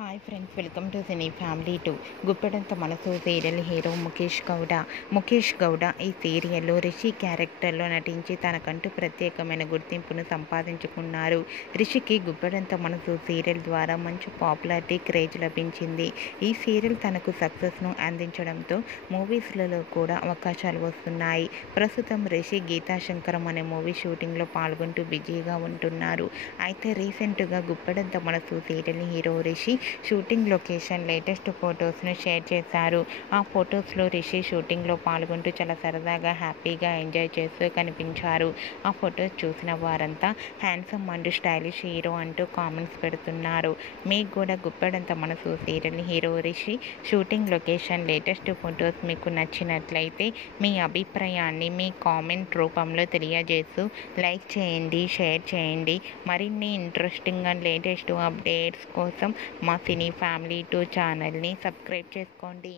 Hi friends, welcome to cine family 2. Guppedantha Manasu serial hero Mukesh Gowda ఈ సీరియల్లో రిషి క్యారెక్టర్లో నటించి తనకంటూ ప్రత్యేకమైన గుర్తింపును సంపాదించుకున్నారు. రిషికి గుప్పెడంత మనసు సీరియల్ ద్వారా మంచి పాపులారిటీ, క్రేజ్ లభించింది. ఈ సీరియల్ తనకు సక్సెస్ను అందించడంతో మూవీస్లలో కూడా అవకాశాలు వస్తున్నాయి. ప్రస్తుతం రిషి గీతాశంకరం అనే మూవీ షూటింగ్లో పాల్గొంటూ బిజీగా ఉంటున్నారు. అయితే రీసెంట్గా Guppedantha Manasu serial hero Rishi shooting location latest ఫొటోస్ను షేర్ చేశారు. ఆ ఫొటోస్లో రిషి షూటింగ్లో పాల్గొంటూ చాలా సరదాగా, హ్యాపీగా ఎంజాయ్ చేస్తూ కనిపించారు. ఆ ఫొటోస్ చూసిన వారంతా హ్యాండ్సమ్ అండ్ స్టైలిష్ హీరో అంటూ కామెంట్స్ పెడుతున్నారు. మీకు కూడా Guppedantha Manasu serial hero Rishi shooting location latest photos మీకు నచ్చినట్లయితే మీ అభిప్రాయాన్ని మీ కామెంట్ రూపంలో తెలియజేస్తూ లైక్ చేయండి, షేర్ చేయండి. మరిన్ని ఇంట్రెస్టింగ్ అండ్ లేటెస్ట్ అప్డేట్స్ కోసం మా సినీ ఫ్యామిలీ 2 ఛానల్ని సబ్స్క్రైబ్ చేసుకోండి.